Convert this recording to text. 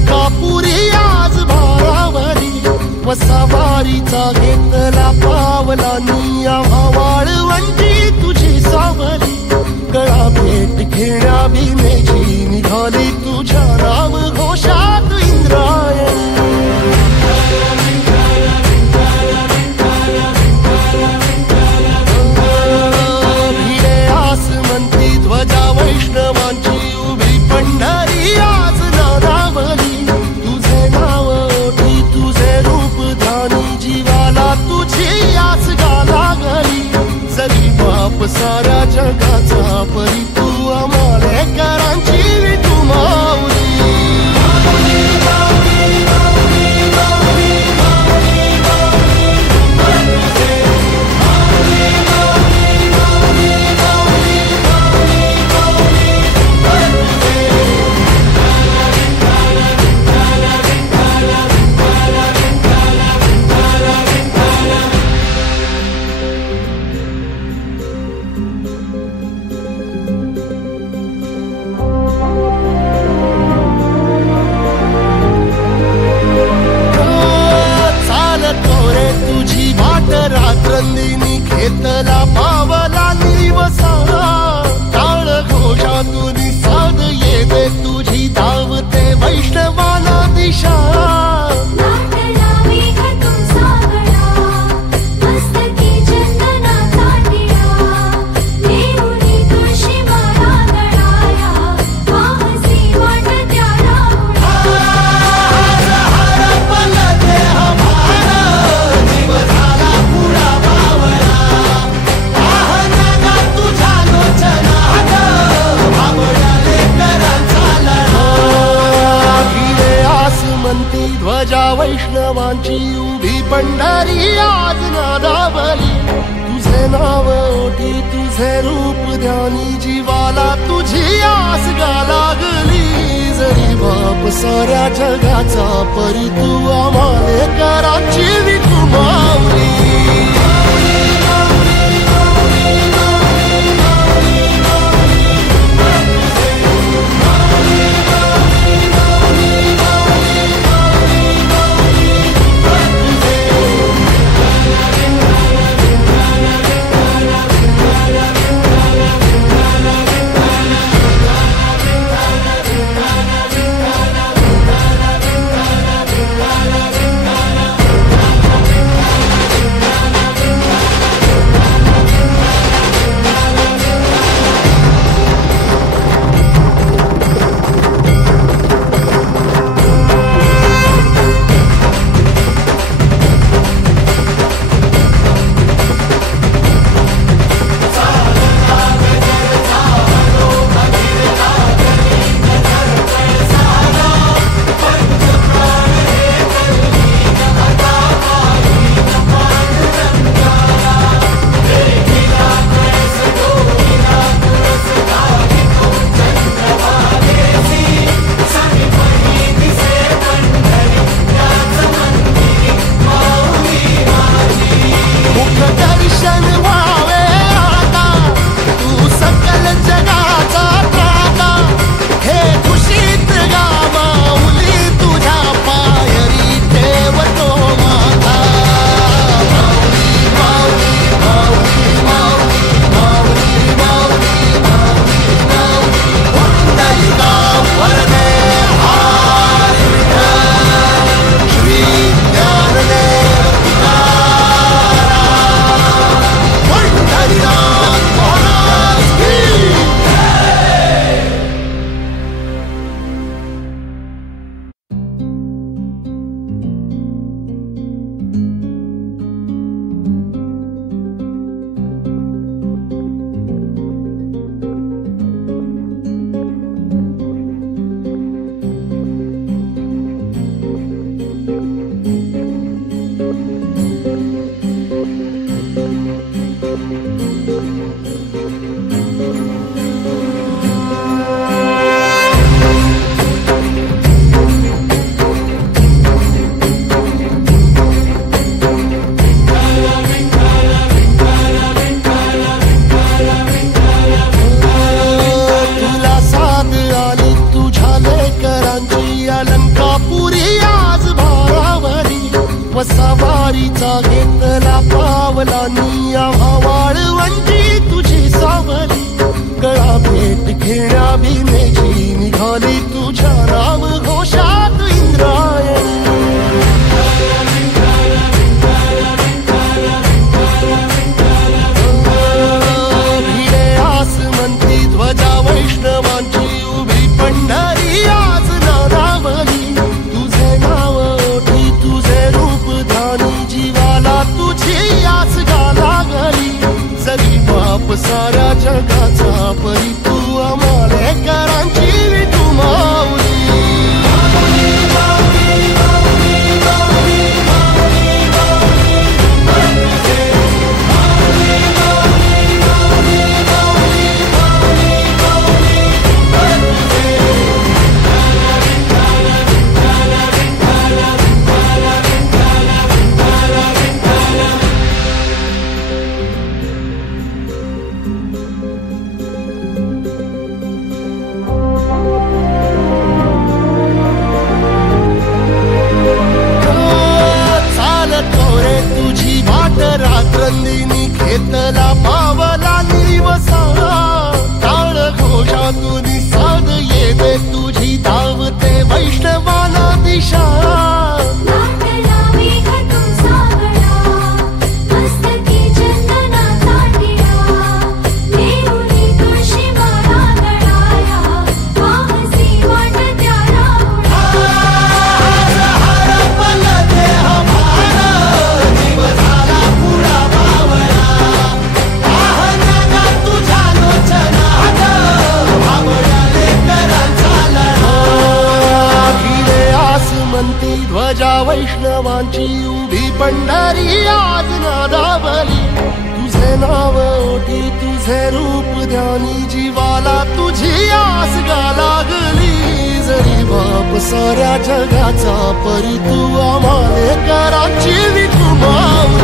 अंकापुरी आज भारावरी वसावारीचा घेतला पावला निया वाळवंटी तुझी सावली गळा भेट घेण्या भीमेची निघाली तुझ्या नाव घोषात इंद्रायणी भिडे आसमंती ध्वजा वैष्णवांची उभी पंढरी आज नादावली तुझे नाव ओठी तुझे रूप ध्यानी जीवाला तुझी आस लागली जरी बाप साऱ्या जगाचा परी तू आमालेकरांची विठू माऊली रात्रंदिनी घेतला पावला निवसा टाळ घोषातून साध येते तुझी धावते वैष्णवाला दिशा ध्वजा वैष्णवांची उभी पंढरी आज नादावली तुझे नाव ओठी तुझे रूप ध्यानी जीवाला तुझी आस लागली जरी बाप साऱ्या जगाचा परी तू आमालेकरांची विठू माऊली सवारीचा घेतला पावलांनी आम्हा वाळवंटी तुझी सावली गळा भेट घेण्या भीमेची निघाली तुझ्या नाम घोषात इंद्रायणी भिडे आसमंती ध्वजा वैष्णवांची उभी पंढरी आज नादावली तुझे नाव ओठी तुझे रूप ध्यानी जीवाला तुझी आस गा लागली जरी बाप साऱ्या जगाचा परी तू आमालेकरांची विठू माऊली रात्रंदिनी घेतला पावला निवसा काळ घोषातून साध येते तुझी धावते वैष्णवाला दिशा ध्वजा वैष्णवांची उभी पंढरी आज नादावली तुझे नाव ओठी तुझे रूप ध्यानी जीवाला तुझी आस गा लागली जरी बाप साऱ्या जगाचा परी तू आमालेकरांची विठू माऊली